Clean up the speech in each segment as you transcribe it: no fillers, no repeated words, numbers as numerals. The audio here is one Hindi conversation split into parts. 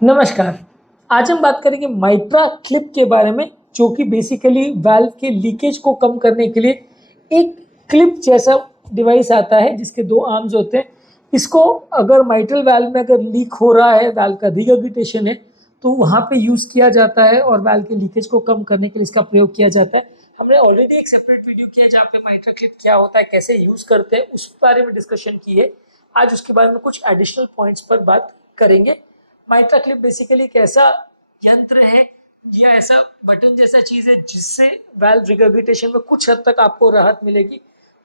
नमस्कार। आज हम बात करेंगे माइट्रा क्लिप के बारे में, जो कि बेसिकली वाल्व के लीकेज को कम करने के लिए एक क्लिप जैसा डिवाइस आता है जिसके दो आर्म्स होते हैं। इसको अगर माइट्रल वाल्व में अगर लीक हो रहा है, वाल्व का रिगर्गिटेशन है, तो वहाँ पे यूज़ किया जाता है और वाल्व के लीकेज को कम करने के लिए इसका प्रयोग किया जाता है। हमने ऑलरेडी एक सेपरेट वीडियो किया है जहाँ पे माइट्रा क्लिप क्या होता है, कैसे यूज़ करते हैं, उस बारे में डिस्कशन की है। आज उसके बारे में कुछ एडिशनल पॉइंट्स पर बात करेंगे। माइट्रा क्लिप बेसिकली एक ऐसा यंत्र है या ऐसा बटन जैसा चीज है जिससे वाल्व रिगर्गिटेशन में कुछ हद तक आपको राहत मिलेगी।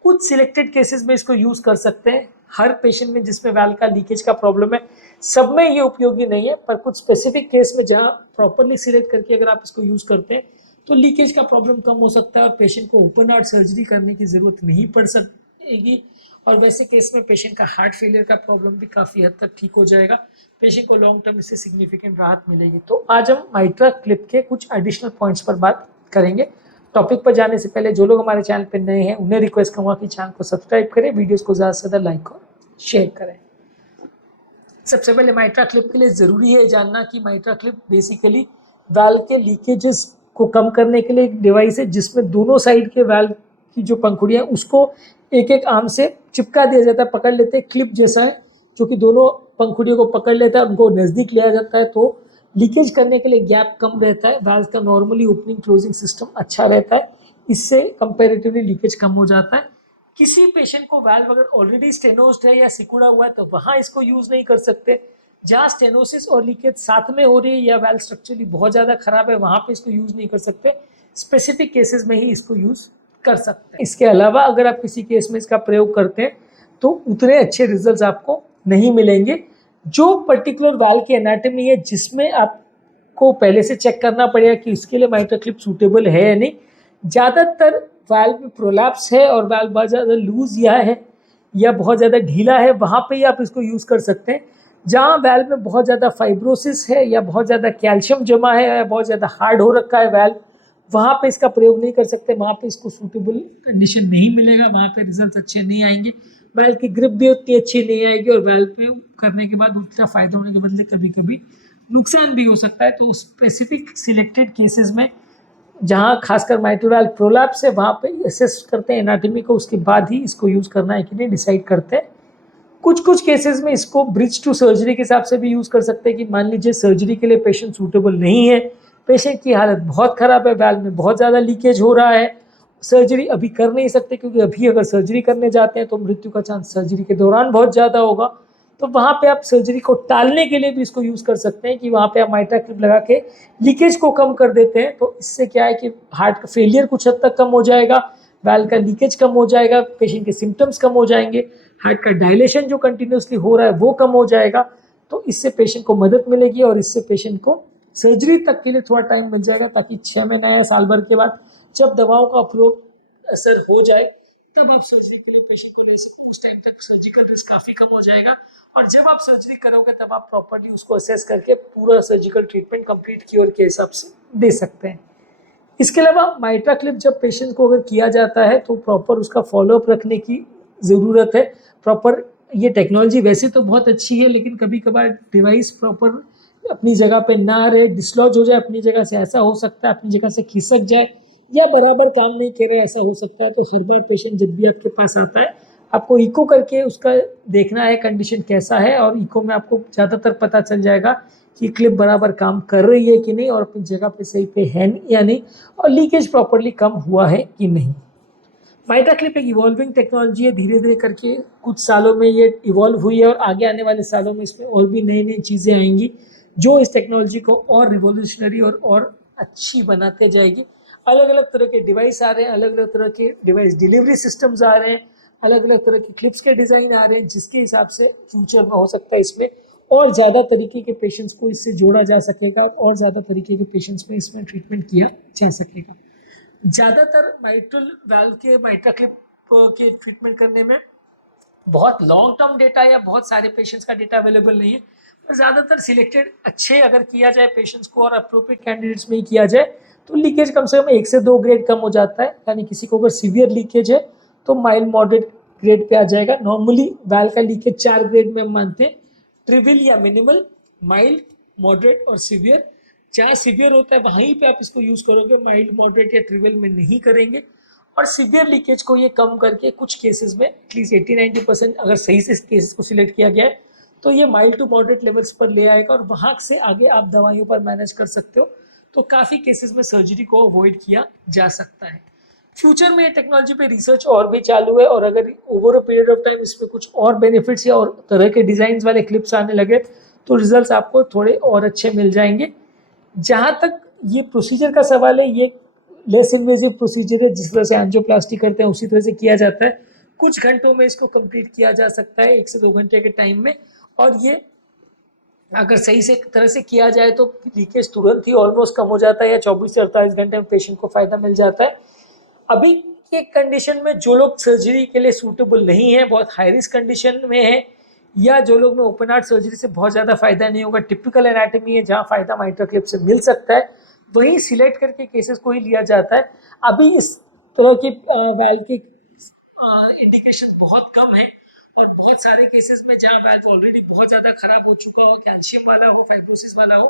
कुछ सिलेक्टेड केसेस में इसको यूज कर सकते हैं। हर पेशेंट में जिसमें वाल्व का लीकेज का प्रॉब्लम है, सब में ये उपयोगी नहीं है, पर कुछ स्पेसिफिक केस में जहां प्रॉपरली सिलेक्ट करके अगर आप इसको यूज करते हैं तो लीकेज का प्रॉब्लम कम हो सकता है और पेशेंट को ओपन हार्ट सर्जरी करने की जरूरत नहीं पड़ सकेगी। और वैसे केस में पेशेंट का हार्ट फेलियर का प्रॉब्लम भी काफ़ी हद तक ठीक हो जाएगा। पेशेंट को लॉन्ग टर्म इससे सिग्निफिकेंट राहत मिलेगी। तो आज हम माइट्रा क्लिप के कुछ एडिशनल पॉइंट्स पर बात करेंगे। टॉपिक पर जाने से पहले जो लोग हमारे चैनल पर नए हैं उन्हें रिक्वेस्ट करूँगा कि चैनल को सब्सक्राइब करें, वीडियोज़ को ज़्यादा से ज़्यादा लाइक और शेयर करें। सबसे पहले माइट्रा क्लिप के लिए ज़रूरी है जानना कि माइट्रा क्लिप बेसिकली वाल्व के लीकेजेस को कम करने के लिए एक डिवाइस है जिसमें दोनों साइड के वाल्व की जो पंखुड़ियाँ उसको एक एक आर्म से चिपका दिया जाता है, पकड़ लेते हैं। क्लिप जैसा है जो कि दोनों पंखुड़ियों को पकड़ लेता है, उनको नज़दीक लिया जाता है तो लीकेज करने के लिए गैप कम रहता है। वाल्व का नॉर्मली ओपनिंग क्लोजिंग सिस्टम अच्छा रहता है, इससे कंपेरेटिवली लीकेज कम हो जाता है। किसी पेशेंट को वाल्व अगर ऑलरेडी स्टेनोज्ड है या सिकुड़ा हुआ है तो वहाँ इसको यूज़ नहीं कर सकते। जहाँ स्टेनोसिस और लीकेज साथ में हो रही है या वाल्व स्ट्रक्चरली बहुत ज़्यादा खराब है वहाँ पे इसको यूज़ नहीं कर सकते। स्पेसिफिक केसेस में ही इसको यूज़ कर सकते हैं। इसके अलावा अगर आप किसी केस में इसका प्रयोग करते हैं तो उतने अच्छे रिजल्ट्स आपको नहीं मिलेंगे। जो पर्टिकुलर वाल्व की एनाटॉमी है जिसमें आपको पहले से चेक करना पड़ेगा कि इसके लिए माइट्रा क्लिप सूटेबल है या नहीं। ज़्यादातर वाल्व में प्रोलैप्स है और वाल्व बहुत ज़्यादा लूज या बहुत ज़्यादा ढीला है, वहाँ पे ही आप इसको यूज़ कर सकते हैं। जहाँ वाल्व में बहुत ज़्यादा फाइब्रोसिस है या बहुत ज़्यादा कैल्शियम जमा है या बहुत ज़्यादा हार्ड हो रखा है वाल्व, वहाँ पे इसका प्रयोग नहीं कर सकते। वहाँ पे इसको सूटेबल कंडीशन नहीं मिलेगा, वहाँ पे रिजल्ट अच्छे नहीं आएंगे, वाल्व की ग्रिप भी उतनी अच्छी नहीं आएगी और वाल्व पे करने के बाद उतना फ़ायदा होने के बदले कभी कभी नुकसान भी हो सकता है। तो स्पेसिफिक सिलेक्टेड केसेस में जहाँ खासकर माइट्रल वाल्व प्रोलैप्स है वहाँ पे असेस करते हैं एनाटॉमी को, उसके बाद ही इसको यूज़ करना है कि नहीं डिसाइड करते हैं। कुछ कुछ केसेस में इसको ब्रिज टू सर्जरी के हिसाब से भी यूज़ कर सकते हैं कि मान लीजिए सर्जरी के लिए पेशेंट सूटेबल नहीं है, पेशेंट की हालत बहुत ख़राब है, वाल्व में बहुत ज़्यादा लीकेज हो रहा है, सर्जरी अभी कर नहीं सकते क्योंकि अभी अगर सर्जरी करने जाते हैं तो मृत्यु का चांस सर्जरी के दौरान बहुत ज़्यादा होगा। तो वहाँ पे आप सर्जरी को टालने के लिए भी इसको यूज़ कर सकते हैं कि वहाँ पे आप माइट्रा क्लिप लगा के लीकेज को कम कर देते हैं। तो इससे क्या है कि हार्ट का फेलियर कुछ हद तक कम हो जाएगा, वाल्व का लीकेज कम हो जाएगा, पेशेंट के सिम्टम्स कम हो जाएंगे, हार्ट का डायलेशन जो कंटिन्यूसली हो रहा है वो कम हो जाएगा। तो इससे पेशेंट को मदद मिलेगी और इससे पेशेंट को सर्जरी तक के लिए थोड़ा टाइम मिल जाएगा, ताकि 6 महीने या साल भर के बाद जब दवाओं का उपयोग असर हो जाए तब आप सर्जरी के लिए पेशेंट को ले सकते। उस टाइम तक सर्जिकल रिस्क काफ़ी कम हो जाएगा और जब आप सर्जरी करोगे तब आप प्रॉपर्ली उसको असेस करके पूरा सर्जिकल ट्रीटमेंट कंप्लीट क्योर के हिसाब से दे सकते हैं। इसके अलावा माइट्रा क्लिप जब पेशेंट को अगर किया जाता है तो प्रॉपर उसका फॉलोअप रखने की ज़रूरत है। प्रॉपर ये टेक्नोलॉजी वैसे तो बहुत अच्छी है, लेकिन कभी कभार डिवाइस प्रॉपर अपनी जगह पे ना रहे, डिसलॉज हो जाए अपनी जगह से, ऐसा हो सकता है अपनी जगह से खिसक जाए या बराबर काम नहीं कर रहा, ऐसा हो सकता है। तो हर बार पेशेंट जब भी आपके पास आता है आपको इको करके उसका देखना है कंडीशन कैसा है, और इको में आपको ज़्यादातर पता चल जाएगा कि क्लिप बराबर काम कर रही है कि नहीं और अपनी जगह पे सही पे है या नहीं, और लीकेज प्रॉपरली कम हुआ है कि नहीं। माइट्रा क्लिप एक इवॉल्विंग टेक्नोलॉजी है, धीरे धीरे करके कुछ सालों में ये इवॉल्व हुई है और आगे आने वाले सालों में इसमें और भी नई नई चीज़ें आएंगी जो इस टेक्नोलॉजी को और रिवोल्यूशनरी और अच्छी बनाते जाएगी। अलग अलग तरह के डिवाइस आ रहे हैं, अलग अलग तरह के डिवाइस डिलीवरी सिस्टम्स आ रहे हैं, अलग अलग तरह के क्लिप्स के डिज़ाइन आ रहे हैं, जिसके हिसाब से फ्यूचर में हो सकता है इसमें और ज़्यादा तरीके के पेशेंट्स को इससे जोड़ा जा सकेगा और ज़्यादा तरीके के पेशेंट्स में इसमें ट्रीटमेंट किया जा सकेगा। ज़्यादातर माइट्रल वाल्व के माइट्रा क्लिप के ट्रीटमेंट करने में बहुत लॉन्ग टर्म डेटा या बहुत सारे पेशेंट्स का डेटा अवेलेबल नहीं है, पर ज़्यादातर सिलेक्टेड अच्छे अगर किया जाए पेशेंट्स को और अप्रोप्रिएट कैंडिडेट्स में ही किया जाए तो लीकेज कम से कम 1 से 2 ग्रेड कम हो जाता है। यानी किसी को अगर सीवियर लीकेज है तो माइल्ड मॉडरेट ग्रेड पे आ जाएगा। नॉर्मली वाल्व का लीकेज 4 ग्रेड में हम मानते हैं, ट्रिवियल या मिनिमल, माइल्ड, मॉडरेट और सीवियर। जहाँ सीवियर होता है वहीं पे आप इसको यूज़ करोगे, माइल्ड, मॉडरेट या ट्रिवियल में नहीं करेंगे। और सीवियर लीकेज को ये कम करके कुछ केसेस में एटलीस्ट 80-90% अगर सही से केसेस को सिलेक्ट किया गया है तो ये माइल्ड टू मॉडरेट लेवल्स पर ले आएगा और वहाँ से आगे आप दवाइयों पर मैनेज कर सकते हो। तो काफ़ी केसेस में सर्जरी को अवॉइड किया जा सकता है। फ्यूचर में टेक्नोलॉजी पे रिसर्च और भी चालू है और अगर over a period of time इसमें कुछ और बेनिफिट्स या और तरह के डिज़ाइन वाले क्लिप्स आने लगे तो रिजल्ट्स आपको थोड़े और अच्छे मिल जाएंगे। जहाँ तक ये प्रोसीजर का सवाल है, ये लेस इन्वेजिव प्रोसीजर है। जिस तरह से एंजियोप्लास्टी करते हैं उसी तरह से किया जाता है। कुछ घंटों में इसको कंप्लीट किया जा सकता है, 1 से 2 घंटे के टाइम में। और ये अगर सही से तरह से किया जाए तो लीकेज तुरंत ही ऑलमोस्ट कम हो जाता है या 24 से 48 घंटे में पेशेंट को फायदा मिल जाता है। अभी के कंडीशन में जो लोग सर्जरी के लिए सूटेबल नहीं है, बहुत हाई रिस्क कंडीशन में है, या जो लोग में ओपन हार्ट सर्जरी से बहुत ज़्यादा फायदा नहीं होगा, टिपिकल एनाटॉमी है जहाँ फायदा माइट्रा क्लिप से मिल सकता है, वही सिलेक्ट करके केसेस को ही लिया जाता है। अभी इस तरह की वैल्व की इंडिकेशन बहुत कम है और बहुत सारे केसेस में जहाँ वैल्व ऑलरेडी बहुत ज़्यादा खराब हो चुका हो, कैल्शियम वाला हो, फाइब्रोसिस वाला हो,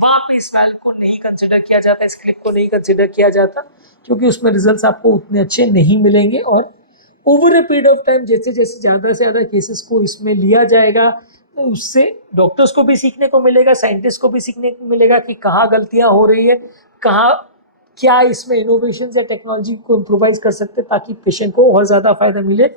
वहाँ पे इस वैल्व को नहीं कंसिडर किया जाता, इस क्लिप को नहीं कंसिडर किया जाता, क्योंकि उसमें रिजल्ट्स आपको उतने अच्छे नहीं मिलेंगे। और over a period of time जैसे जैसे ज़्यादा से ज़्यादा केसेस को इसमें लिया जाएगा तो उससे डॉक्टर्स को भी सीखने को मिलेगा, साइंटिस्ट को भी सीखने को मिलेगा कि कहाँ गलतियाँ हो रही है, कहाँ क्या इसमें इनोवेशन या टेक्नोलॉजी को इम्प्रोवाइज कर सकते हैं ताकि पेशेंट को और ज़्यादा फायदा मिले।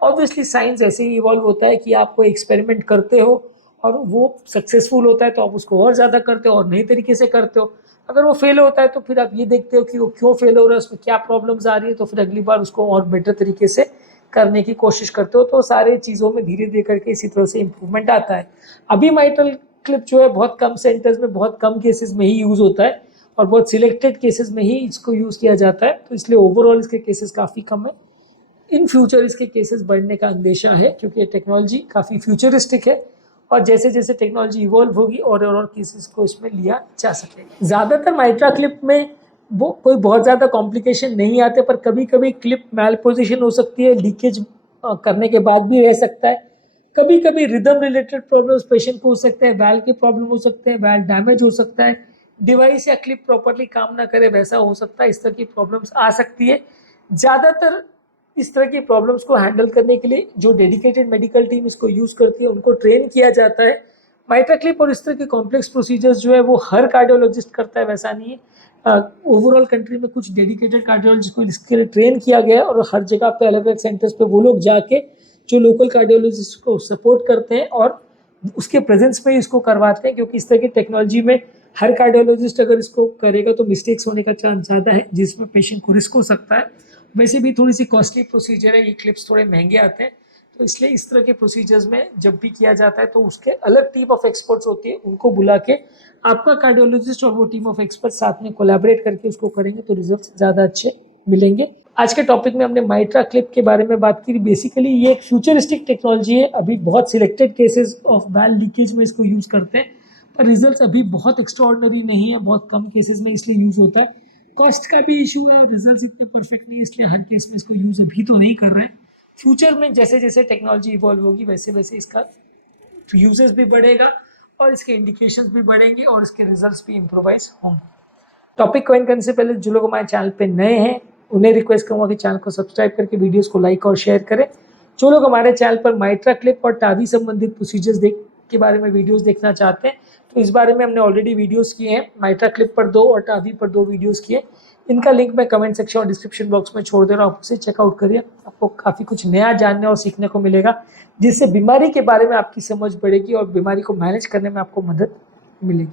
ऑब्वियसली साइंस ऐसे ही इवॉल्व होता है कि आप कोई एक्सपेरिमेंट करते हो और वो सक्सेसफुल होता है तो आप उसको और ज़्यादा करते हो और नई तरीके से करते हो। अगर वो फेल होता है तो फिर आप ये देखते हो कि वो क्यों फेल हो रहा है, उसमें क्या प्रॉब्लम्स आ रही है, तो फिर अगली बार उसको और बेटर तरीके से करने की कोशिश करते हो। तो सारे चीज़ों में धीरे धीरे करके इसी तरह से इम्प्रूवमेंट आता है। अभी माइट्रल क्लिप जो है बहुत कम सेंटर्स में, बहुत कम केसेस में ही यूज़ होता है और बहुत सिलेक्टेड केसेस में ही इसको यूज़ किया जाता है, तो इसलिए ओवरऑल इसके केसेस काफ़ी कम है। इन फ्यूचर इसके केसेस बढ़ने का अंदेशा है क्योंकि ये टेक्नोलॉजी काफ़ी फ्यूचरिस्टिक है और जैसे जैसे टेक्नोलॉजी इवॉल्व होगी और केसेस को इसमें लिया जा सकेगा। ज़्यादातर माइट्रा क्लिप में वो कोई बहुत ज़्यादा कॉम्प्लिकेशन नहीं आते, पर कभी कभी क्लिप मैल पोजिशन हो सकती है, लीकेज करने के बाद भी रह सकता है। कभी कभी रिदम रिलेटेड प्रॉब्लम्स पेशेंट को हो सकते हैं, वैल्व के प्रॉब्लम हो सकते हैं, वैल्व डैमेज हो सकता है, डिवाइस या क्लिप प्रॉपरली काम ना करे वैसा हो सकता है, इस तरह की प्रॉब्लम्स आ सकती है। ज़्यादातर इस तरह की प्रॉब्लम्स को हैंडल करने के लिए जो डेडिकेटेड मेडिकल टीम इसको यूज़ करती है उनको ट्रेन किया जाता है। माइट्रा क्लिप और इस तरह के कॉम्प्लेक्स प्रोसीजर्स जो है वो हर कार्डियोलॉजिस्ट करता है, वैसा नहीं है। ओवरऑल कंट्री में कुछ डेडिकेटेड कार्डियोलॉजिस्ट को इसके लिए ट्रेन किया गया है और हर जगह पे अलग अलग सेंटर्स पे वो लोग जाके जो लोकल कार्डियोलॉजिस्ट को सपोर्ट करते हैं और उसके प्रेजेंस में इसको करवाते हैं, क्योंकि इस तरह की टेक्नोलॉजी में हर कार्डियोलॉजिस्ट अगर इसको करेगा तो मिस्टेक्स होने का चांस ज़्यादा है, जिसमें पेशेंट को रिस्क हो सकता है। वैसे भी थोड़ी सी कॉस्टली प्रोसीजर है, ये क्लिप्स थोड़े महंगे आते हैं, तो इसलिए इस तरह के प्रोसीजर्स में जब भी किया जाता है तो उसके अलग टीम ऑफ एक्सपर्ट्स होती है, उनको बुला के आपका कार्डियोलॉजिस्ट और वो टीम ऑफ एक्सपर्ट साथ में कोलैबोरेट करके उसको करेंगे तो रिजल्ट्स ज़्यादा अच्छे मिलेंगे। आज के टॉपिक में हमने माइट्रा क्लिप के बारे में बात की। बेसिकली ये एक फ्यूचरिस्टिक टेक्नोलॉजी है, अभी बहुत selected cases of valve leakage में इसको यूज़ करते हैं, पर रिजल्ट्स अभी बहुत एक्स्ट्राऑर्डिनरी नहीं है, बहुत कम केसेस में इसलिए यूज़ होता है। कॉस्ट का भी इशू है, रिजल्ट्स इतने परफेक्ट नहीं है, इसलिए हर केस में इसको यूज़ अभी तो नहीं कर रहे हैं। फ्यूचर में जैसे जैसे टेक्नोलॉजी इवॉल्व होगी वैसे वैसे इसका यूजेस भी बढ़ेगा और इसके इंडिकेशंस भी बढ़ेंगे और इसके रिजल्ट्स भी इम्प्रोवाइज होंगे। टॉपिक को एंड करने से पहले जो लोग हमारे चैनल पे नए हैं उन्हें रिक्वेस्ट करूँगा कि चैनल को सब्सक्राइब करके वीडियोस को लाइक और शेयर करें। जो लोग हमारे चैनल पर माइट्रा क्लिप और टावी संबंधित प्रोसीजर्स के बारे में वीडियोस देखना चाहते हैं तो इस बारे में हमने ऑलरेडी वीडियोस किए हैं। माइट्रा क्लिप पर 2 और टावी पर 2 वीडियोस किए, इनका लिंक मैं कमेंट सेक्शन और डिस्क्रिप्शन बॉक्स में छोड़ दे रहा हूँ, आप उसे चेकआउट करिए। आपको काफ़ी कुछ नया जानने और सीखने को मिलेगा, जिससे बीमारी के बारे में आपकी समझ बढ़ेगी और बीमारी को मैनेज करने में आपको मदद मिलेगी।